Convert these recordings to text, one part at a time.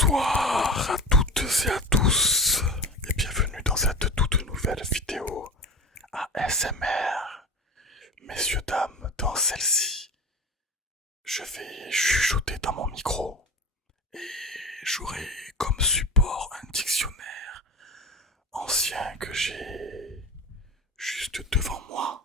Bonsoir à toutes et à tous et bienvenue dans cette toute nouvelle vidéo ASMR. Messieurs, dames, dans celle-ci, je vais chuchoter dans mon micro et j'aurai comme support un dictionnaire ancien que j'ai juste devant moi.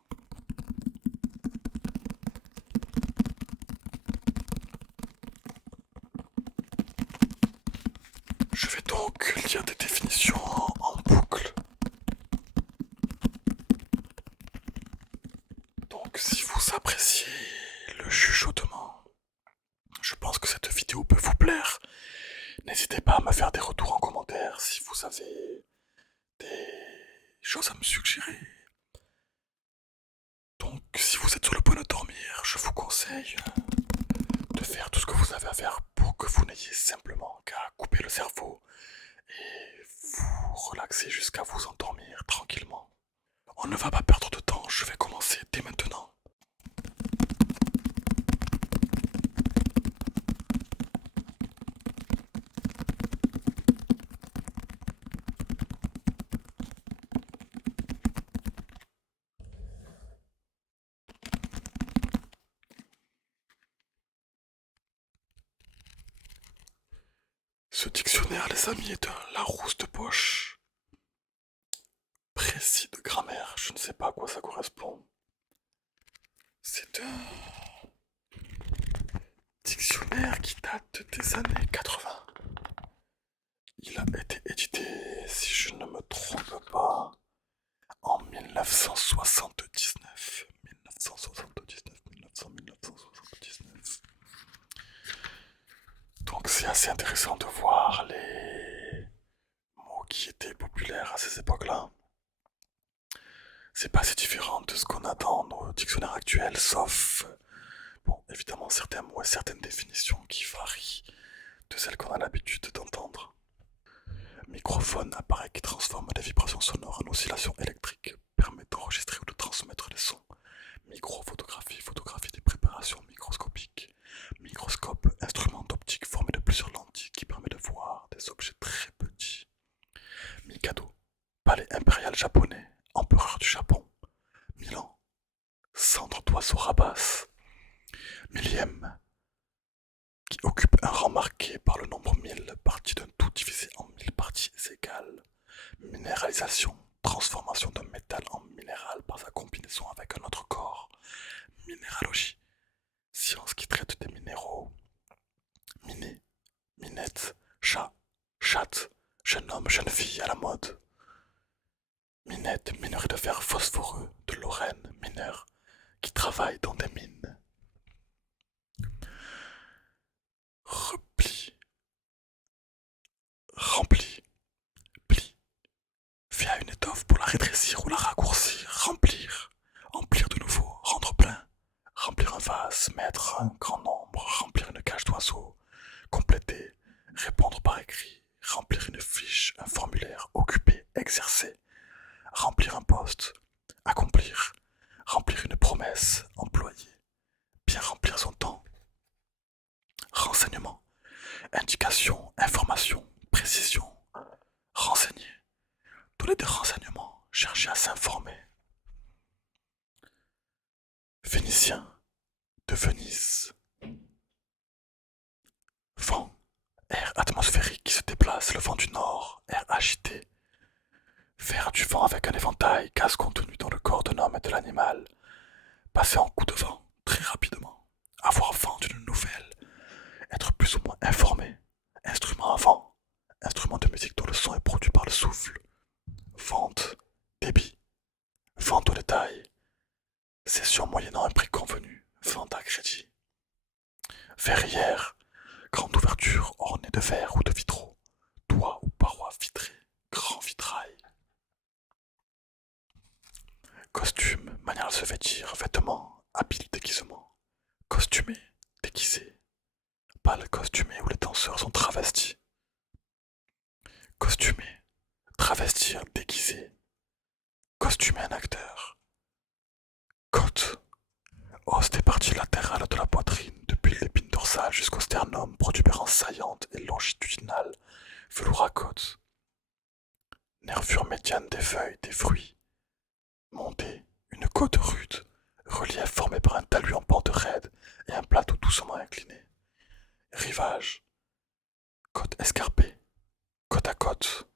Je vais donc lire des définitions en boucle. Donc si vous appréciez le chuchotement, je pense que cette vidéo peut vous plaire. N'hésitez pas à me faire des retours en commentaire si vous avez des choses à me suggérer. Donc si vous êtes sur le point de dormir, je vous conseille de faire tout ce que vous avez à faire pour que vous n'ayez simplement qu'à couper le cerveau et vous relaxer jusqu'à vous endormir tranquillement. On ne va pas perdre de temps, je vais commencer dès maintenant. Ce dictionnaire, les amis, est un Larousse de poche. Précis de grammaire, je ne sais pas à quoi ça correspond. C'est un dictionnaire qui date des années 80. Il a été édité, si je ne me trompe pas, en 1979. 1979. Donc c'est assez intéressant de voir les mots qui étaient populaires à ces époques-là. C'est pas si différent de ce qu'on a dans nos dictionnaires actuels, sauf, bon, évidemment certains mots et certaines définitions qui varient de celles qu'on a l'habitude d'entendre. Microphone, appareil qui transforme des vibrations sonores en oscillations électriques, permet d'enregistrer ou de transmettre les sons. Microphotographie, photographie des préparations microscopiques. Microscope, instrument d'optique formé de plusieurs lentilles qui permet de voir des objets très petits. Mikado, palais impérial japonais, empereur du Japon. Milan, cendre d'oiseau rabasse. Millième, qui occupe un rang marqué par le nombre 1000, partie d'un tout divisé en 1000 parties égales. Minéralisation, transformation d'un métal en minéral par sa combinaison avec un autre corps. Minéralogie, science qui traite des minéraux. Miné, minette, chat, chatte, jeune homme, jeune fille à la mode. Minette, minerai de fer phosphoreux de Lorraine, mineur, qui travaille dans des mines. Repli, rempli, pli, fait à une étoffe pour la rétrécir ou la raccourcir, remplir, emplir de nouveau, rendre plein, remplir un vase, mettre un grand nombre, remplir une cage d'oiseau, compléter, répondre par écrit, remplir une fiche, un formulaire, occuper, exercer, remplir un poste, accomplir, remplir une promesse, employer, bien remplir son temps. Renseignement, indication, information, précision, renseigner, donner des renseignements, chercher à s'informer. Vénitien, de Venise. Vent, air atmosphérique qui se déplace, le vent du nord, air agité. Faire du vent avec un éventail, gaz contenu dans le corps d'un homme et de l'animal. Passer en coup de vent, très rapidement. Avoir vent d'une nouvelle. Être plus ou moins informé. Instrument à vent. Instrument de musique dont le son est produit par le souffle. Vente, débit. Vente au détail. Cession moyennant un prix convenu. Vente à crédit. Verrière. Grande ouverture ornée de verre ou de vitraux. Toit ou parois vitrées. Grand vitrail. Costume, manière de se vêtir, vêtements, habile déguisement. Costumé, déguisé. Bal costumé où les danseurs sont travestis. Costumé, travestir, déguisé. Costumer un acteur. Côte, os des parties latérales de la poitrine, depuis l'épine dorsale jusqu'au sternum, protubérance saillante et longitudinal, velours à côte, nervure médiane des feuilles, des fruits, montée, une côte rude, relief formé par un talus en pente raide et un plateau doucement incliné. Rivage, côte escarpée, côte à côte,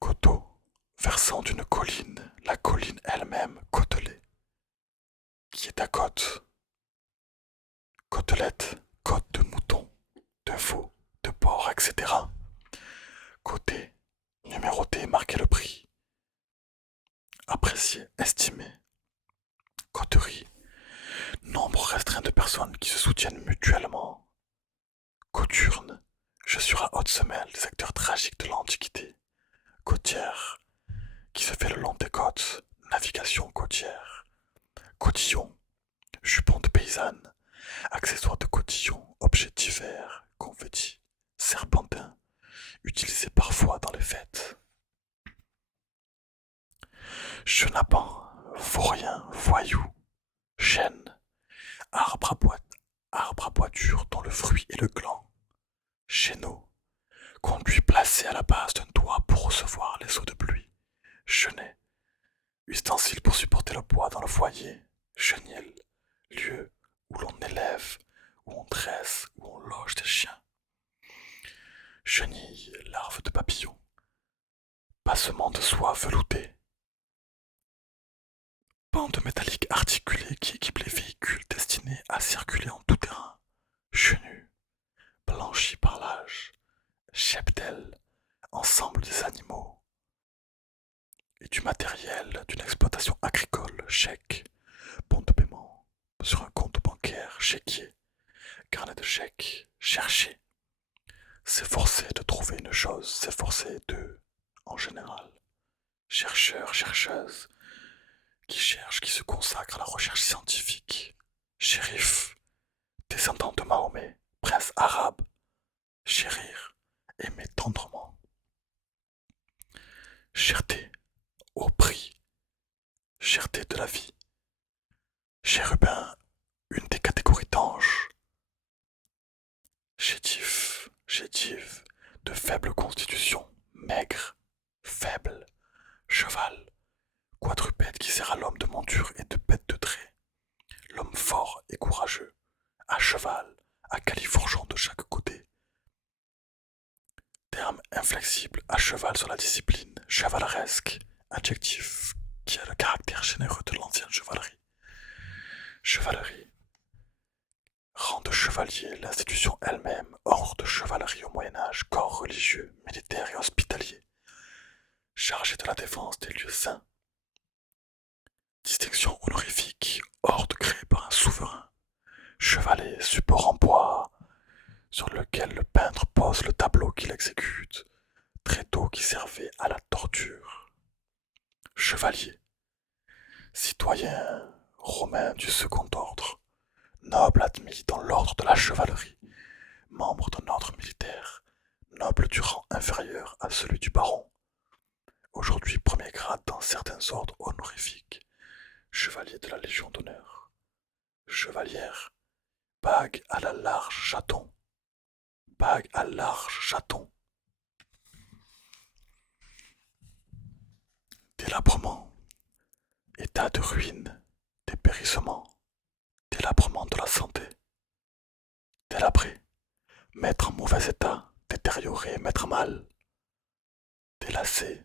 coteau, versant d'une colline, la colline elle-même côtelée, qui est à côte, côtelette, côte de mouton, de veau, de porc, etc. Côté, numéroté, marquer le prix, apprécier, estimer, coterie, nombre restreint de personnes qui se soutiennent mutuellement, coturne, je suis à haute semelle, des acteurs tragiques de l'Antiquité, côtière, qui se fait le long des côtes, navigation côtière, cotillon, jupon de paysanne, accessoire de cotillon, objet divers, confetti, serpentin, utilisé parfois dans les fêtes. Chenapan, vaurien, voyou, chêne, arbre à bois dur dont le fruit est le gland, chéneau, conduit placé à la base d'un toit pour recevoir les eaux de pluie, chenet, ustensile pour supporter le bois dans le foyer, chenil, lieu où l'on élève, où on dresse, où on loge des chiens. Chenille, larve de papillon, passement de soie veloutée, bande métallique articulée qui équipe les véhicules destinés à circuler en tout terrain, chenue, blanchi par l'âge, cheptel, ensemble des animaux et du matériel d'une exploitation agricole, chèque, bon de paiement sur un compte bancaire, chéquier, carnet de chèques, chercher, s'efforcer de trouver une chose, s'efforcer de, en général, chercheur, chercheuse, qui cherche, qui se consacre à la recherche scientifique, shérif, descendant de Mahomet, prince arabe, chérir, aimer tendrement, cherté, au prix, cherté de la vie, chérubin, une des catégories d'anges, chétif, de faible constitution, maigre, faible, cheval, quadrupède qui sert à l'homme de monture et de bête de trait, l'homme fort et courageux, à cheval, à califourchon de chaque côté. Terme inflexible, à cheval sur la discipline, chevaleresque, adjectif qui a le caractère généreux de l'ancienne chevalerie. Chevalerie, rang de chevalier, l'institution elle-même, ordre de chevalerie au Moyen-Âge, corps religieux, militaire et hospitalier, chargé de la défense des lieux saints. Distinction honorifique, ordre créé par un souverain. Chevalet, support en bois, sur lequel le peintre pose le tableau qu'il exécute. Tréteau qui servait à la torture. Chevalier, citoyen romain du second ordre, noble admis dans l'ordre de la chevalerie, membre d'un ordre militaire, noble du rang inférieur à celui du baron, aujourd'hui premier grade dans certains ordres honorifiques, chevalier de la Légion d'honneur, chevalière, bague à la large chaton, bague à large chaton, délabrement, état de ruine, dépérissement, délabrement de la santé, délabré, mettre en mauvais état, détériorer, mettre mal, délacé,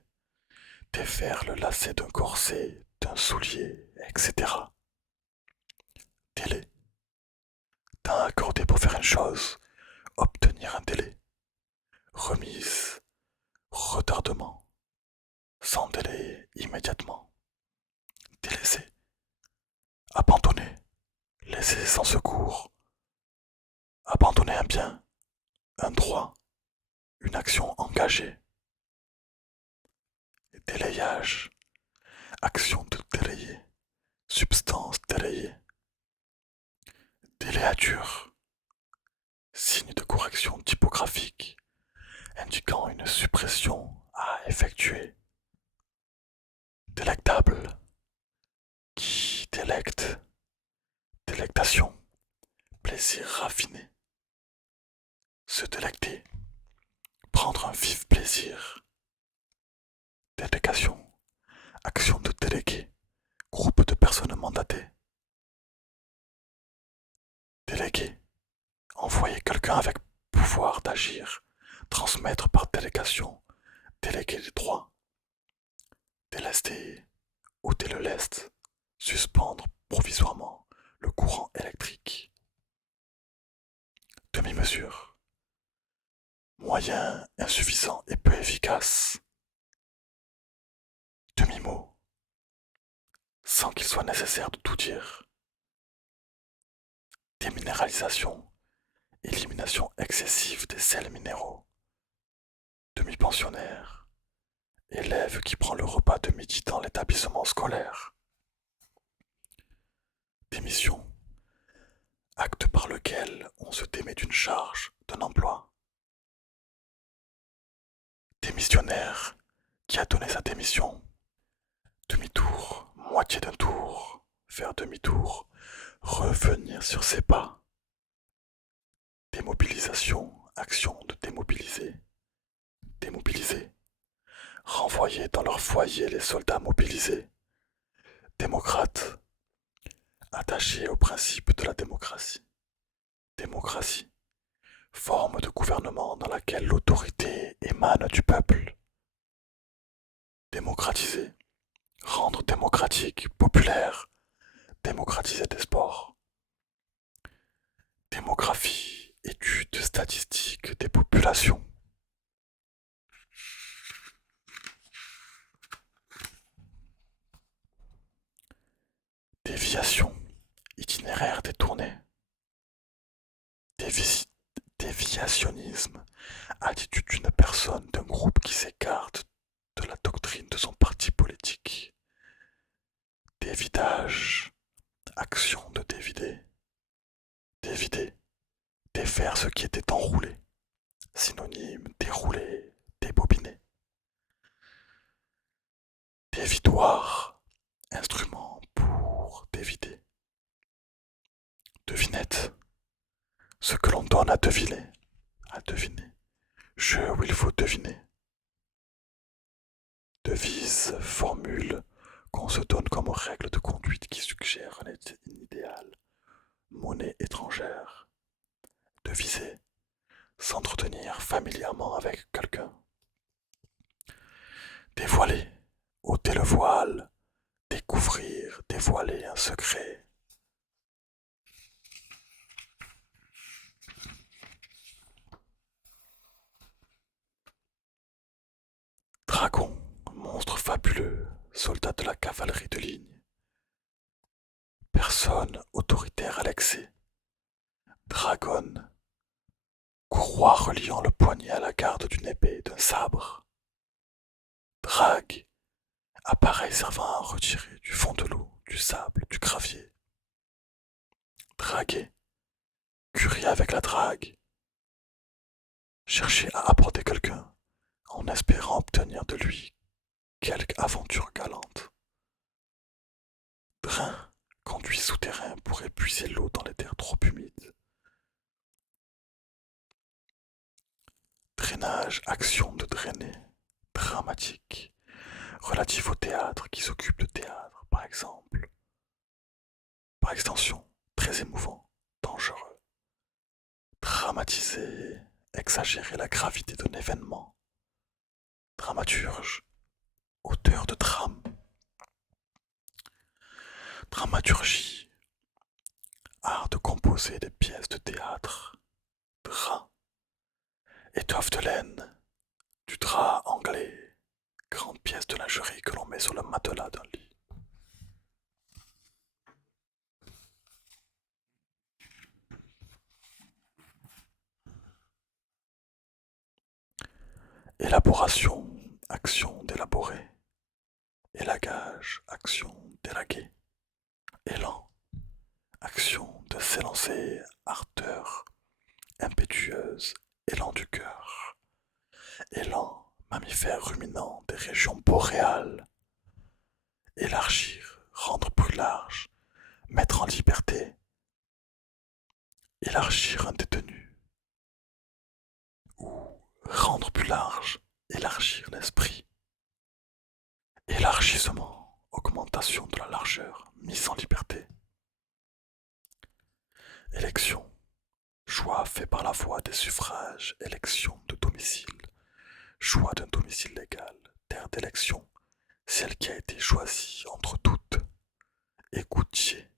défaire le lacet d'un corset, d'un soulier, etc. Délai, temps accordé pour faire une chose, obtenir un délai, remise, retardement, sans délai, immédiatement, délaissé, abandonner, laisser sans secours, abandonner un bien, un droit, une action engagée, délayage, action de délayer, substance délayée, déléature, signe de correction typographique indiquant une suppression à effectuer, délectable, qui délecte, délectation, plaisir raffiné, se délecter, prendre un vif plaisir, délégation, action de délégué, groupe de personnes mandatées, déléguer, envoyer quelqu'un avec pouvoir d'agir, transmettre par délégation, déléguer les droits, délester ou déleste, suspendre provisoirement le courant électrique, demi-mesure, moyen insuffisant et peu efficace, demi-mot, sans qu'il soit nécessaire de tout dire, déminéralisation, élimination excessive des sels minéraux, demi-pensionnaire, élève qui prend le repas de midi dans l'établissement scolaire, démission, acte par lequel on se démet d'une charge, d'un emploi, démissionnaire, qui a donné sa démission, demi-tour, moitié d'un tour, faire demi-tour, revenir sur ses pas, démobilisation, action de démobiliser, démobiliser, renvoyer dans leur foyer les soldats mobilisés, démocrate, attaché au principe de la démocratie, démocratie, forme de gouvernement dans laquelle l'autorité émane du peuple, démocratiser, rendre démocratique, populaire, démocratiser des sports, démographie, étude statistique des populations, déviation, itinéraire détourné, déviationnisme, attitude d'une personne, d'un groupe qui s'écarte de la doctrine de son parti politique, dévidage, action de dévider, dévider, défaire ce qui était enroulé, synonyme dérouler, débobiner, dévidoir, instrument pour dévider, devinette, ce que l'on donne à deviner, jeu où il faut deviner, devise, formule qu'on se donne comme règle de conduite qui suggère un idéal, monnaie étrangère, deviser, s'entretenir familièrement avec quelqu'un, dévoiler, ôter le voile, découvrir, dévoiler un secret, dragon, monstre fabuleux, soldat de la cavalerie de ligne, personne autoritaire à l'excès, dragonne, courroie reliant le poignet à la garde d'une épée, d'un sabre, drague, appareil servant à retirer du fond de l'eau, du sable, du gravier, draguer, curie avec la drague, chercher à apporter quelqu'un en espérant obtenir de lui quelque aventure galante, drain, conduit souterrain pour épuiser l'eau dans les terres trop humides, drainage, action de drainer, dramatique, relatif au théâtre qui s'occupe de théâtre, par exemple, par extension, très émouvant, dangereux, dramatiser, exagérer la gravité d'un événement, dramaturge, auteur de drame, dramaturgie, art de composer des pièces de théâtre, drap, étoffe de laine, du drap anglais, grande pièce de lingerie que l'on met sur le matelas d'un lit. Élaboration, action d'élaborer. Élagage, action d'élaguer. Élan, action de s'élancer, ardeur, impétueuse, élan du cœur. Élan, mammifère ruminant des régions boréales. Élargir, rendre plus large, mettre en liberté. Élargir un détenu. large, élargir l'esprit. Élargissement, augmentation de la largeur, mise en liberté. Élection, choix fait par la voie des suffrages, élection de domicile. Choix d'un domicile légal, terre d'élection, celle qui a été choisie entre toutes. Égoutier,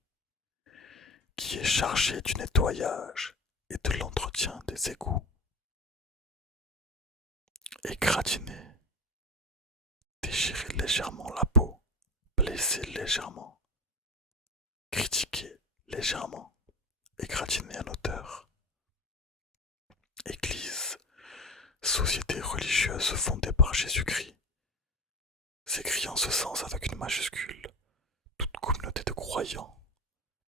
qui est chargé du nettoyage et de l'entretien des égouts. Égratigner, déchirer légèrement la peau, blesser légèrement, critiquer légèrement, égratigner un auteur. Église, société religieuse fondée par Jésus-Christ. S'écrit en ce sens avec une majuscule, toute communauté de croyants,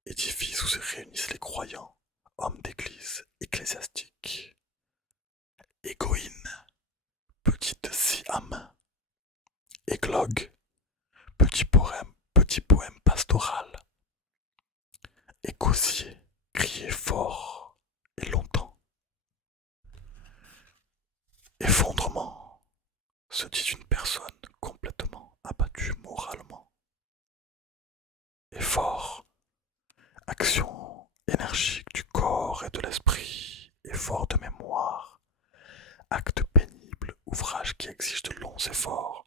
édifice où se réunissent les croyants, hommes d'église, ecclésiastiques. Égoïne, petite Siam. Églogue, petit poème pastoral. Écosier, crier fort et longtemps. Effondrement, se dit une personne complètement abattue moralement. Effort, action énergique du corps et de l'esprit, effort de mémoire, acte pénible, ouvrage qui exige de longs efforts,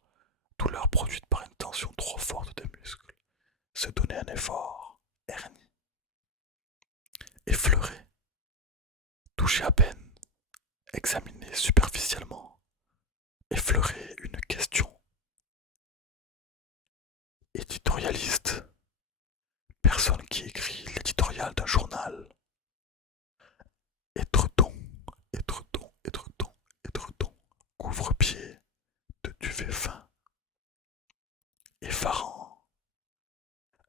douleur produite par une tension trop forte des muscles, se donner un effort, hernie. Effleurer, toucher à peine, examiner superficiellement, effleurer une question. Éditorialiste, personne qui écrit l'éditorial d'un journal. Étreton, étreton, étreton, étreton, couvre-pied de duvet fin. Effarant,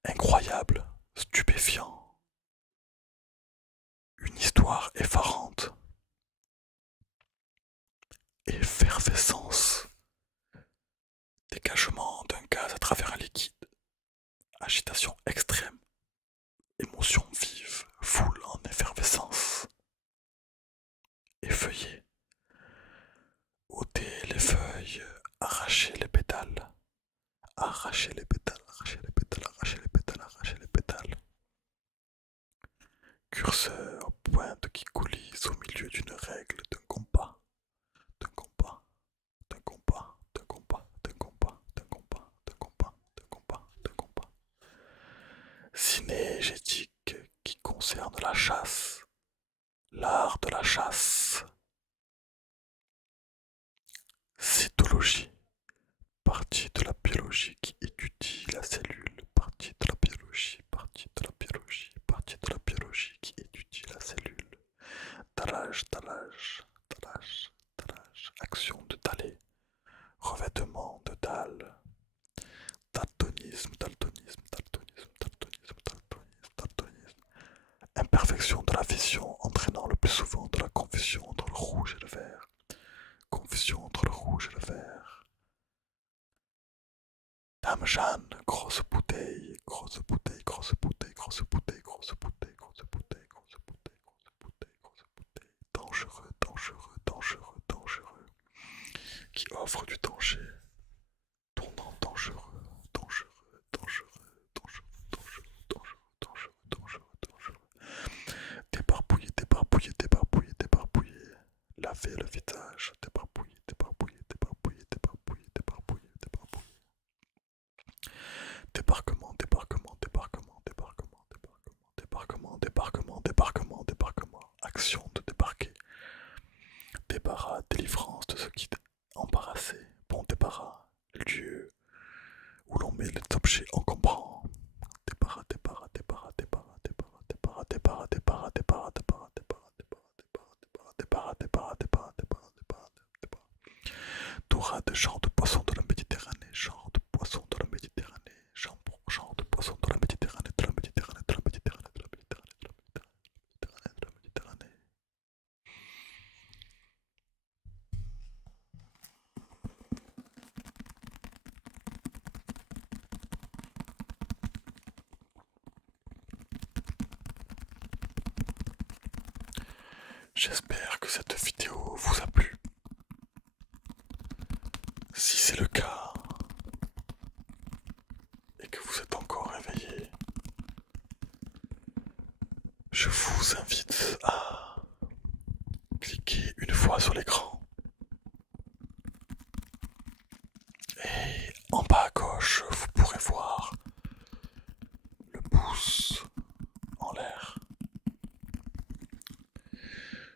incroyable, stupéfiant. Une histoire effarante. Effervescence, dégagement d'un gaz à travers un liquide. Agitation extrême, émotion vive, foule en effervescence. Effeuiller, ôter les feuilles, arracher les pétales. Arracher les pétales, arracher les pétales, arracher les pétales, arracher les pétales. Curseur, pointe qui coulisse au milieu d'une règle, d'un compas, d'un compas, d'un compas, d'un compas, d'un compas, d'un compas, d'un compas, d'un compas, d'un compas. Cinégétique qui concerne la chasse, l'art de la chasse. Cytologie, partie de la biologie qui étudie la cellule, partie de la biologie, partie de la biologie, partie de la biologie qui étudie la cellule. Dallage, dallage, dallage, dallage, action de daller, revêtement de dalle. Daltonisme, daltonisme, daltonisme, daltonisme, daltonisme, daltonisme. Imperfection de la vision entraînant le plus souvent de la confusion entre le rouge et le vert. Confusion entre le rouge et le vert. Dame Jeanne, grosse bouteille, grosse bouteille, grosse bouteille, grosse bouteille, grosse bouteille, grosse bouteille, grosse bouteille, grosse bouteille, grosse bouteille. Dangereux, dangereux, dangereux, dangereux. Qui offre du danger. Tournant dangereux, dangereux, dangereux, dangereux, dangereux, dangereux, dangereux, dangereux, dangereux. Débarbouiller, débarbouiller, débarbouiller, débarbouiller. Laver le visage, débarbouiller, débarbouiller, débarbouiller, débarbouiller, débarbouiller, débarbouiller. Débarquement, débarquement, débarquement, débarquement, débarquement, débarquement, débarquement, débarquement, débarquement. Action de débarquer. Débarras, délivrance de ce qui est embarrassé. Bon débarras, lieu où l'on met les objets encombrants. Débarras, débarras, débarras, débarras, débarras, débarras, débarras, débarras, débarras, débarras, débarras, débarras, débarras, débarras, débarras, débarras, débarras, débarras. Dorade, genre de poisson de la Méditerranée, genre de poisson de la Méditerranée, genre de poisson de la Méditerranée, de la Méditerranée, de la Méditerranée, de la Méditerranée, de la Méditerranée, de la Méditerranée. J'espère que cette vidéo vous a plu. cliquez une fois sur l'écran. Et en bas à gauche, vous pourrez voir le pouce en l'air.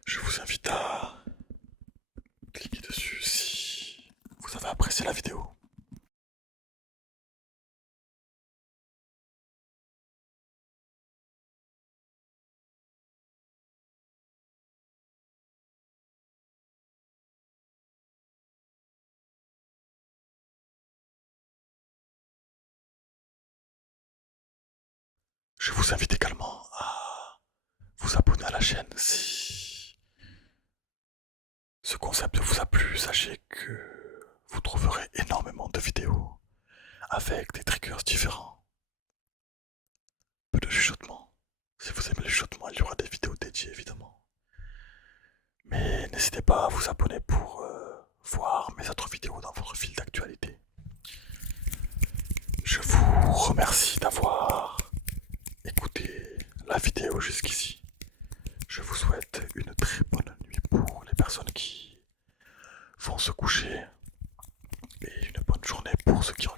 Je vous invite à cliquer dessus si vous avez apprécié la vidéo. Je vous invite également à vous abonner à la chaîne si ce concept vous a plu. Sachez que vous trouverez énormément de vidéos avec des triggers différents. Peu de chuchotements. Si vous aimez les chuchotements, il y aura des vidéos dédiées évidemment. Mais n'hésitez pas à vous abonner pour voir mes autres vidéos dans votre fil d'actualité. Je vous remercie d'avoir écouté la vidéo jusqu'ici. Je vous souhaite une très bonne nuit pour les personnes qui vont se coucher et une bonne journée pour ceux qui regardent.